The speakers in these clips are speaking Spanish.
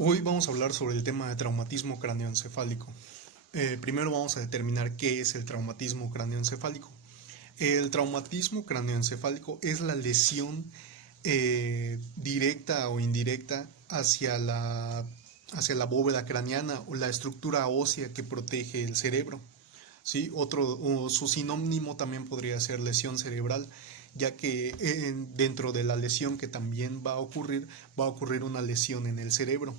Hoy vamos a hablar sobre el tema de traumatismo cráneoencefálico. Primero vamos a determinar qué es el traumatismo cráneoencefálico. El traumatismo cráneoencefálico es la lesión directa o indirecta hacia la bóveda craneana o la estructura ósea que protege el cerebro. ¿Sí? Su sinónimo también podría ser lesión cerebral, ya que dentro de la lesión que también va a ocurrir una lesión en el cerebro.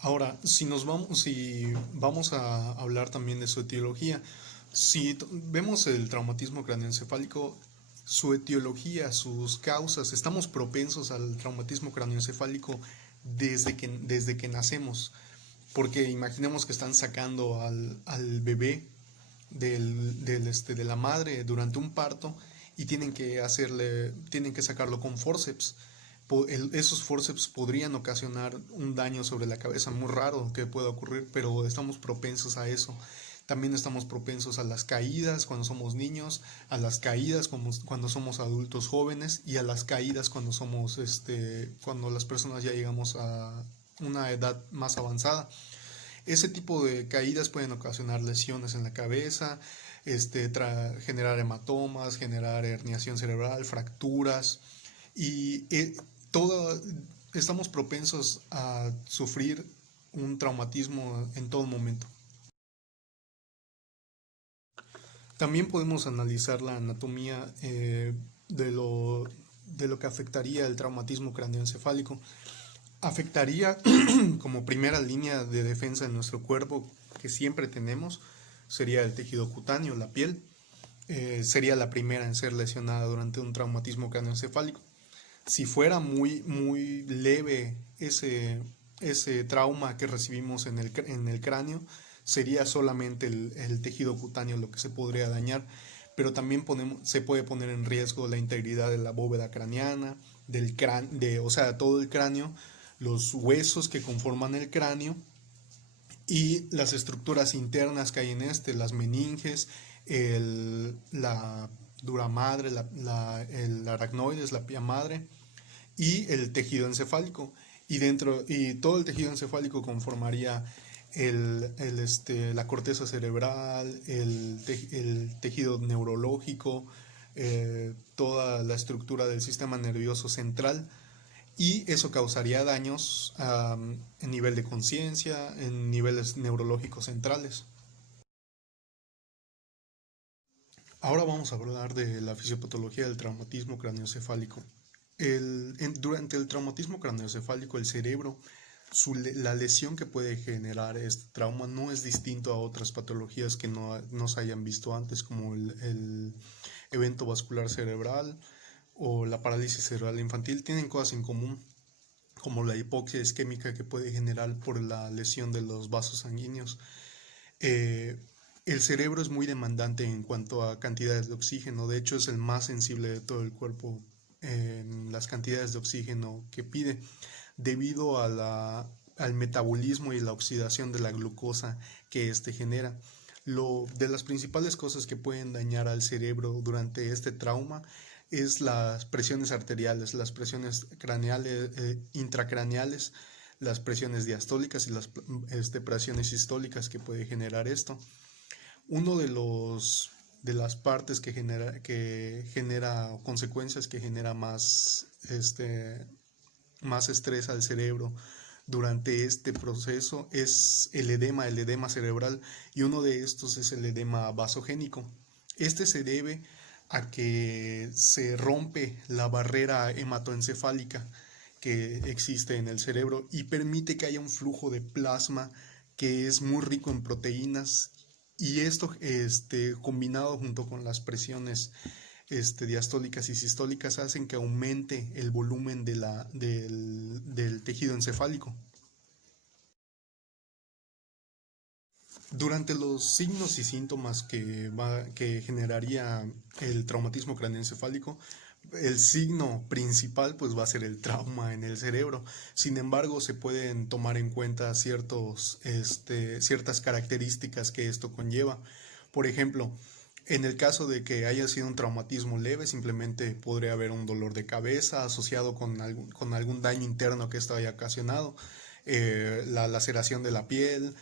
Ahora, si vamos a hablar también de su etiología, si vemos el traumatismo craneoencefálico, su etiología, sus causas, estamos propensos al traumatismo craneoencefálico desde que nacemos, porque imaginemos que están sacando al bebé de la madre durante un parto y tienen que sacarlo con forceps. Esos forceps podrían ocasionar un daño sobre la cabeza muy raro que pueda ocurrir, pero estamos propensos a eso. También estamos propensos a las caídas cuando somos niños, a las caídas cuando somos adultos jóvenes y a las caídas cuando las personas ya llegamos a una edad más avanzada. Ese tipo de caídas pueden ocasionar lesiones en la cabeza, generar hematomas, generar herniación cerebral, fracturas y todo, estamos propensos a sufrir un traumatismo en todo momento. También podemos analizar la anatomía de lo que afectaría el traumatismo craneoencefálico. Afectaría como primera línea de defensa de nuestro cuerpo que siempre tenemos, sería el tejido cutáneo, la piel. Sería la primera en ser lesionada durante un traumatismo craneoencefálico. Si fuera muy leve ese trauma que recibimos en el cráneo, sería solamente el tejido cutáneo lo que se podría dañar, pero también se puede poner en riesgo la integridad de la bóveda craneana, o sea, todo el cráneo, los huesos que conforman el cráneo y las estructuras internas que hay en las meninges, la dura madre, el aracnoides, la pía madre y el tejido encefálico. Y todo el tejido encefálico conformaría la corteza cerebral, el tejido neurológico, toda la estructura del sistema nervioso central, y eso causaría daños en nivel de conciencia, en niveles neurológicos centrales. Ahora vamos a hablar de la fisiopatología del traumatismo craneoencefálico. Durante el traumatismo craneoencefálico, el cerebro, la lesión que puede generar este trauma no es distinto a otras patologías que no se hayan visto antes, como el evento vascular cerebral o la parálisis cerebral infantil. Tienen cosas en común, como la hipoxia isquémica que puede generar por la lesión de los vasos sanguíneos. Eh, el cerebro es muy demandante en cuanto a cantidades de oxígeno, de hecho es el más sensible de todo el cuerpo en las cantidades de oxígeno que pide, debido al metabolismo y la oxidación de la glucosa que éste genera. De las principales cosas que pueden dañar al cerebro durante este trauma es las presiones arteriales, las presiones craneales, intracraneales, las presiones diastólicas y las presiones sistólicas que puede generar esto. Uno de las partes que genera consecuencias que genera más estrés al cerebro durante este proceso es el edema cerebral, y uno de estos es el edema vasogénico. Este se debe a que se rompe la barrera hematoencefálica que existe en el cerebro y permite que haya un flujo de plasma que es muy rico en proteínas, y esto combinado junto con las presiones diastólicas y sistólicas hacen que aumente el volumen del tejido encefálico. Durante los signos y síntomas que generaría el traumatismo craneoencefálico, el signo principal pues va a ser el trauma en el cerebro. Sin embargo, se pueden tomar en cuenta ciertas características que esto conlleva. Por ejemplo, En el caso de que haya sido un traumatismo leve, simplemente podría haber un dolor de cabeza asociado con algún daño interno que esto haya ocasionado, la laceración de la piel,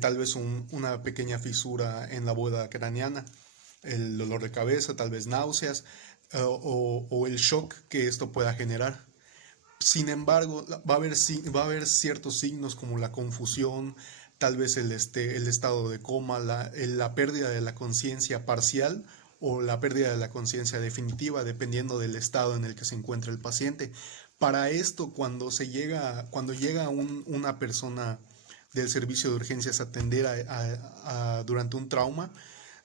tal vez una pequeña fisura en la bóveda craneana, el dolor de cabeza, tal vez náuseas, o el shock que esto pueda generar. Sin embargo, va a haber ciertos signos como la confusión, tal vez el estado de coma, la pérdida de la conciencia parcial o la pérdida de la conciencia definitiva, dependiendo del estado en el que se encuentra el paciente. Para esto, cuando llega una persona del servicio de urgencias a atender durante un trauma,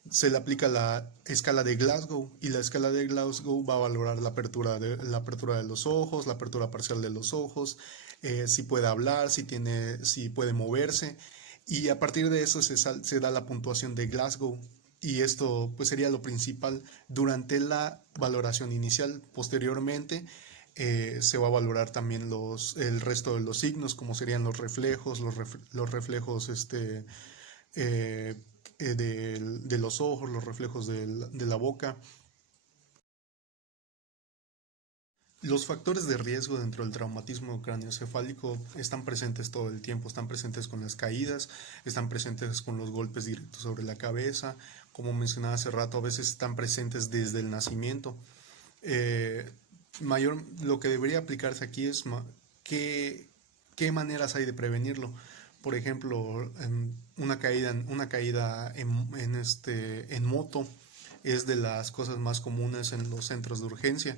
se le aplica la escala de Glasgow, y la escala de Glasgow va a valorar la apertura de los ojos, la apertura parcial de los ojos, si puede hablar, si puede moverse, y a partir de eso se da la puntuación de Glasgow, y esto pues sería lo principal durante la valoración inicial. Posteriormente se va a valorar también el resto de los signos, como serían los reflejos, los reflejos eh, de los ojos, los reflejos de la boca. Los factores de riesgo dentro del traumatismo craneoencefálico están presentes todo el tiempo, están presentes con las caídas, están presentes con los golpes directos sobre la cabeza, como mencionaba hace rato, a veces están presentes desde el nacimiento. Lo que debería aplicarse aquí es qué maneras hay de prevenirlo. Por ejemplo, una caída en moto es de las cosas más comunes en los centros de urgencia,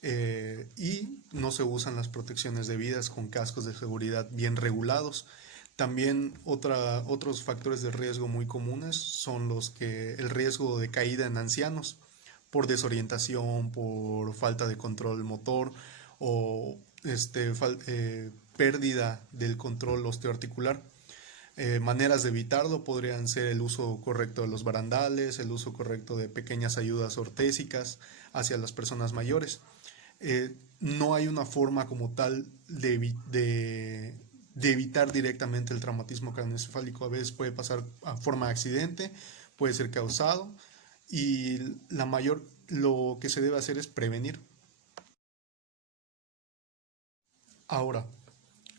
y no se usan las protecciones debidas con cascos de seguridad bien regulados. También otros factores de riesgo muy comunes son el riesgo de caída en ancianos por desorientación, por falta de control motor o pérdida del control osteoarticular. Maneras de evitarlo podrían ser el uso correcto de los barandales, el uso correcto de pequeñas ayudas ortésicas hacia las personas mayores. No hay una forma como tal de evitar directamente el traumatismo craneoencefálico. A veces puede pasar a forma de accidente, puede ser causado, y lo que se debe hacer es prevenir. Ahora,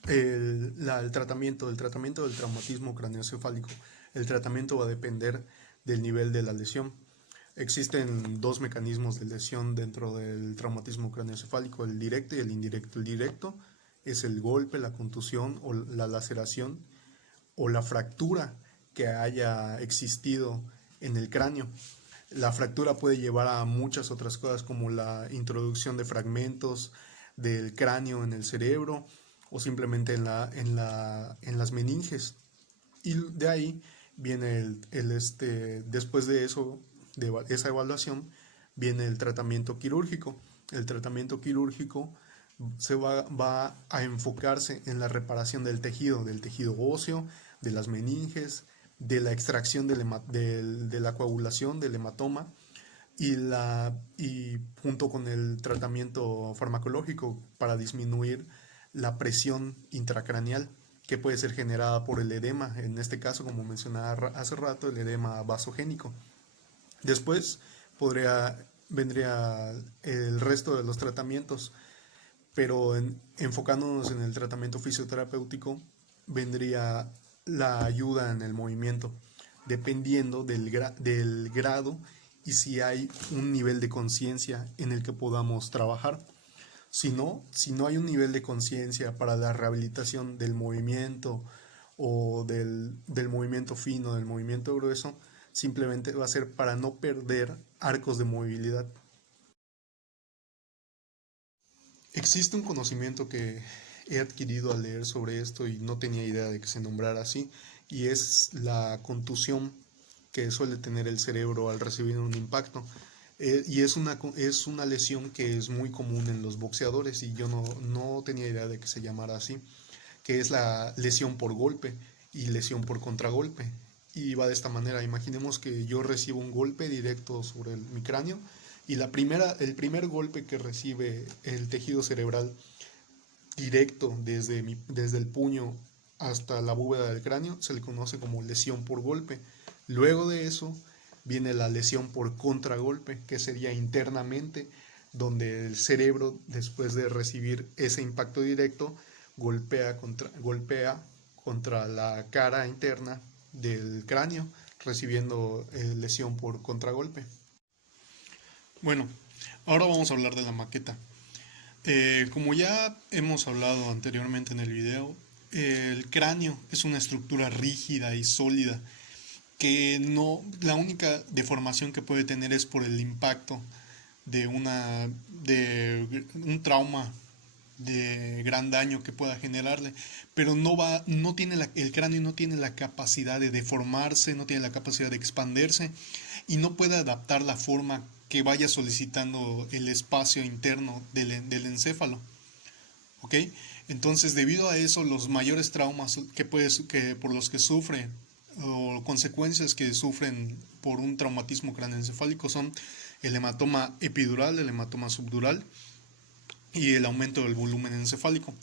el tratamiento del traumatismo craneoencefálico. El tratamiento va a depender del nivel de la lesión. Existen dos mecanismos de lesión dentro del traumatismo craneoencefálico, el directo y el indirecto. El directo es el golpe, la contusión o la laceración o la fractura que haya existido en el cráneo. La fractura puede llevar a muchas otras cosas, como la introducción de fragmentos del cráneo en el cerebro o simplemente en las meninges. Y de ahí viene después de eso, de esa evaluación, viene el tratamiento quirúrgico. El tratamiento quirúrgico va a enfocarse en la reparación del tejido óseo, de las meninges, de la extracción de la coagulación del hematoma, y junto con el tratamiento farmacológico para disminuir la presión intracraneal que puede ser generada por el edema, en este caso, como mencionaba hace rato, el edema vasogénico. Después vendría el resto de los tratamientos, pero enfocándonos en el tratamiento fisioterapéutico, vendría la ayuda en el movimiento, dependiendo del grado y si hay un nivel de conciencia en el que podamos trabajar. Si no hay un nivel de conciencia para la rehabilitación del movimiento o del movimiento fino, del movimiento grueso, simplemente va a ser para no perder arcos de movilidad. Existe un conocimiento que he adquirido al leer sobre esto y no tenía idea de que se nombrara así, y es la contusión que suele tener el cerebro al recibir un impacto. Y es una lesión que es muy común en los boxeadores, y yo no tenía idea de que se llamara así, que es la lesión por golpe y lesión por contragolpe. Y va de esta manera: imaginemos que yo recibo un golpe directo sobre mi cráneo, y el primer golpe que recibe el tejido cerebral directo desde el puño hasta la bóveda del cráneo se le conoce como lesión por golpe. Luego de eso viene la lesión por contragolpe, que sería internamente, donde el cerebro, después de recibir ese impacto directo, golpea contra la cara interna del cráneo, recibiendo lesión por contragolpe. Bueno, ahora vamos a hablar de la maqueta. Como ya hemos hablado anteriormente en el video, el cráneo es una estructura rígida y sólida que no, la única deformación que puede tener es por el impacto de un trauma de gran daño que pueda generarle, pero no tiene el cráneo no tiene la capacidad de deformarse, no tiene la capacidad de expandirse y no puede adaptar la forma que vaya solicitando el espacio interno del encéfalo. ¿Ok? Entonces, debido a eso, los mayores traumas que por los que sufre o consecuencias que sufren por un traumatismo craneoencefálico son el hematoma epidural, el hematoma subdural y el aumento del volumen encefálico.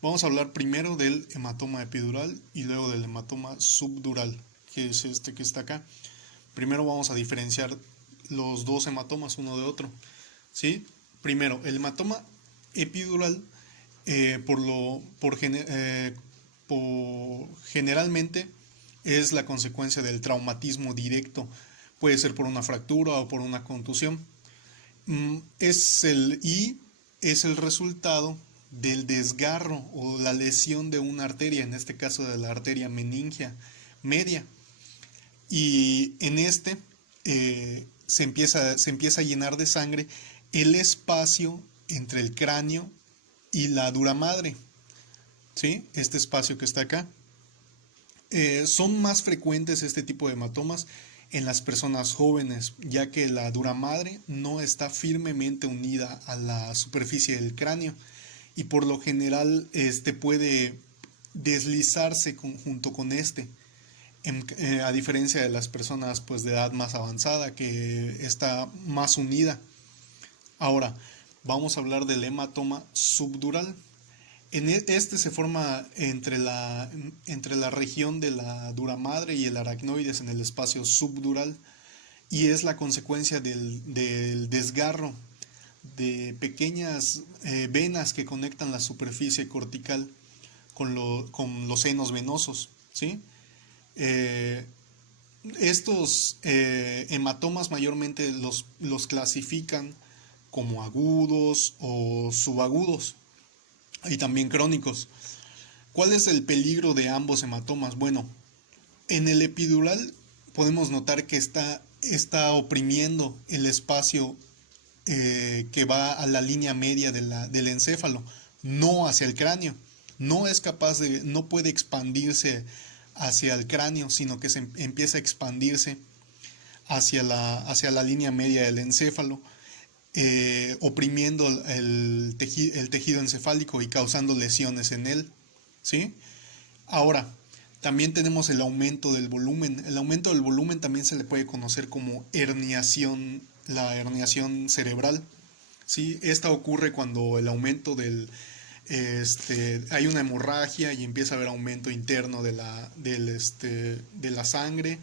Vamos a hablar primero del hematoma epidural y luego del hematoma subdural, que es este que está acá. Primero vamos a diferenciar los dos hematomas uno de otro. ¿Sí? Primero, el hematoma epidural generalmente es la consecuencia del traumatismo directo. Puede ser por una fractura o por una contusión. Es el resultado del desgarro o la lesión de una arteria, en este caso de la arteria meningia media. Y en se empieza a llenar de sangre el espacio entre el cráneo y la dura madre. ¿Sí? Este espacio que está acá. Son más frecuentes este tipo de hematomas en las personas jóvenes, ya que la dura madre no está firmemente unida a la superficie del cráneo y por lo general puede deslizarse junto con a diferencia de las personas pues, de edad más avanzada, que está más unida. Ahora, vamos a hablar del hematoma subdural. Este se forma entre la región de la dura madre y el aracnoides en el espacio subdural y es la consecuencia del desgarro de pequeñas venas que conectan la superficie cortical con los senos venosos, ¿sí? Estos hematomas mayormente los clasifican como agudos o subagudos y también crónicos. ¿Cuál es el peligro de ambos hematomas? Bueno, en el epidural podemos notar que está oprimiendo el espacio que va a la línea media del encéfalo, no hacia el cráneo. No puede expandirse hacia el cráneo, sino que empieza a expandirse hacia la línea media del encéfalo, oprimiendo el tejido encefálico y causando lesiones en él, ¿sí? Ahora, también tenemos el aumento del volumen. El aumento del volumen también se le puede conocer como herniación, la herniación cerebral, ¿sí? Esta ocurre cuando el aumento hay una hemorragia y empieza a haber aumento interno de la sangre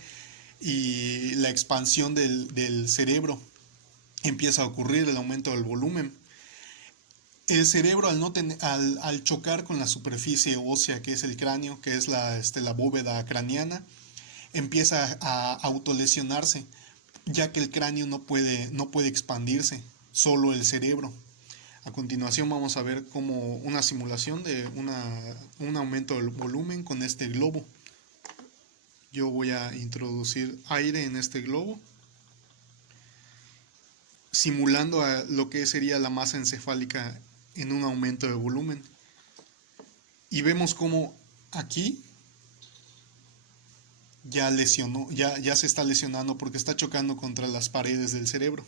y la expansión del cerebro. Empieza a ocurrir el aumento del volumen. El cerebro al chocar con la superficie ósea que es el cráneo, que es la bóveda craneana, empieza a autolesionarse, ya que el cráneo no puede expandirse, solo el cerebro. A continuación vamos a ver como una simulación de un aumento del volumen con este globo. Yo voy a introducir aire en este globo, simulando a lo que sería la masa encefálica en un aumento de volumen. Y vemos como aquí ya se está lesionando porque está chocando contra las paredes del cerebro.